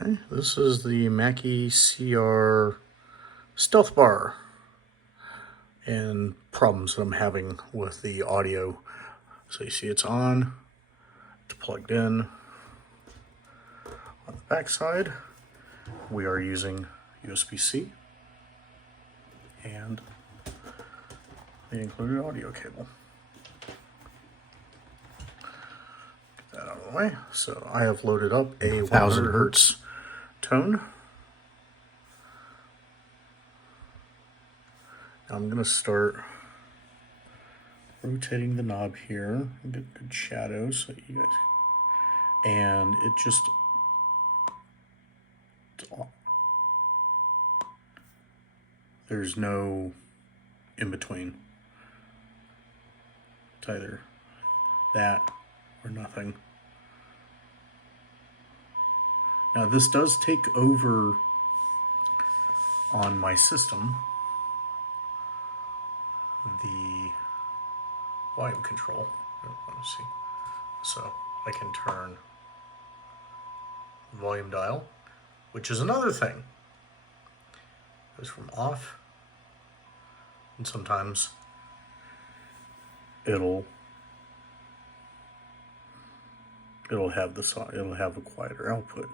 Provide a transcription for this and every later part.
Okay, this is the Mackie CR StealthBar and problems that I'm having with the audio. So you see it's on, it's plugged in. On the back side, we are using USB-C and the included audio cable. Get that out of the way. So I have loaded up a 1000 hertz tone. I'm going to start rotating the knob here, get good shadows so you guys, and it just, there's no in between. It's either that or nothing. Now this does take over on my system the volume control. Let me see. So I can turn volume dial, which is another thing. It goes from off, and sometimes it'll have a quieter output.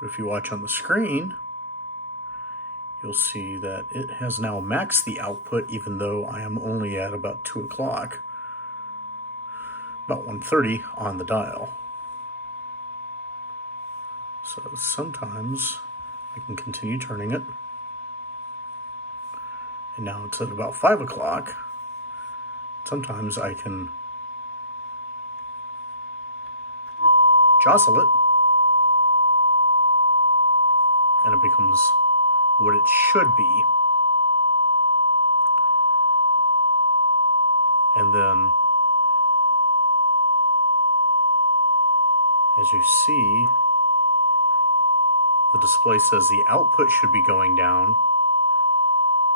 But if you watch on the screen, you'll see that it has now maxed the output, even though I am only at about 2 o'clock, about 1:30 on the dial. So sometimes I can continue turning it, and now it's at about 5 o'clock. Sometimes I can jostle it, and it becomes what it should be. And then, as you see, the display says the output should be going down,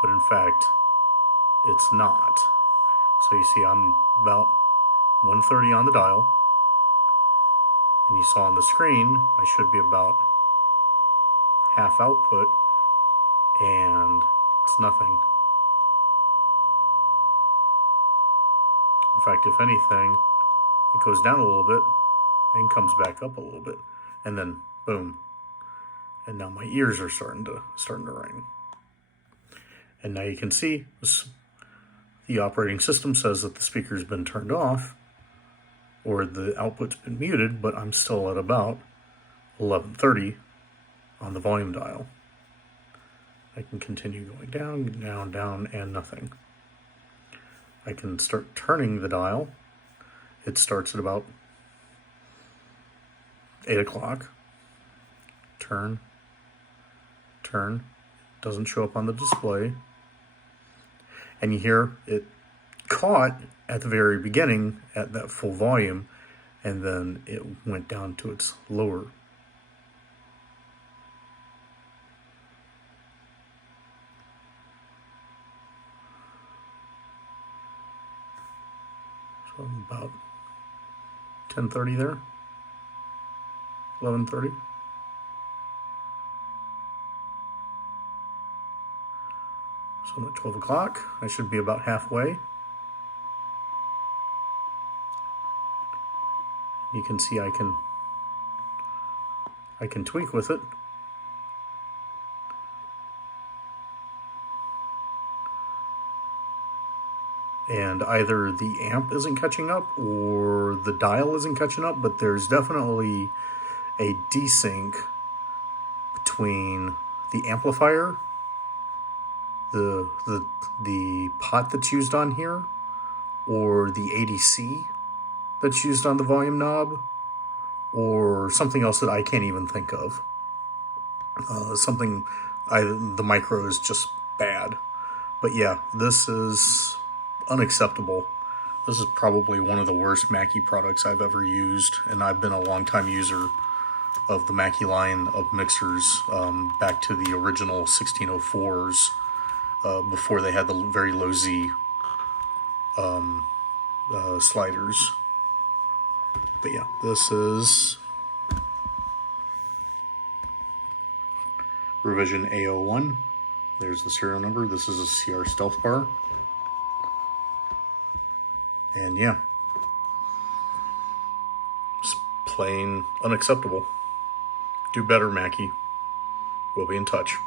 but in fact, it's not. So you see I'm about 1:30 on the dial, and you saw on the screen I should be about half output, and it's nothing. In fact, if anything, it goes down a little bit and comes back up a little bit, and then boom. And now my ears are starting to ring. And now you can see the operating system says that the speaker's been turned off or the output's been muted, but I'm still at about 11:30 on the volume dial. I can continue going down, down, down, and nothing. I can start turning the dial. It starts at about 8 o'clock. Turn, turn. Doesn't show up on the display. And you hear it caught at the very beginning at that full volume, and then it went down to its lower. So I'm about 10:30 there, 11:30. So I'm at 12 o'clock. I should be about halfway. You can see I can tweak with it. And either the amp isn't catching up or the dial isn't catching up, but there's definitely a desync between the amplifier, the pot that's used on here, or the ADC that's used on the volume knob, or something else that I can't even think of. The micro is just bad. But yeah, this is unacceptable. This is probably one of the worst Mackie products I've ever used, and I've been a long-time user of the Mackie line of mixers, back to the original 1604s, before they had the very low Z sliders. But yeah, this is revision A01. There's the serial number. This is a CR StealthBar. And yeah, it's plain unacceptable. Do better, Mackie. We'll be in touch.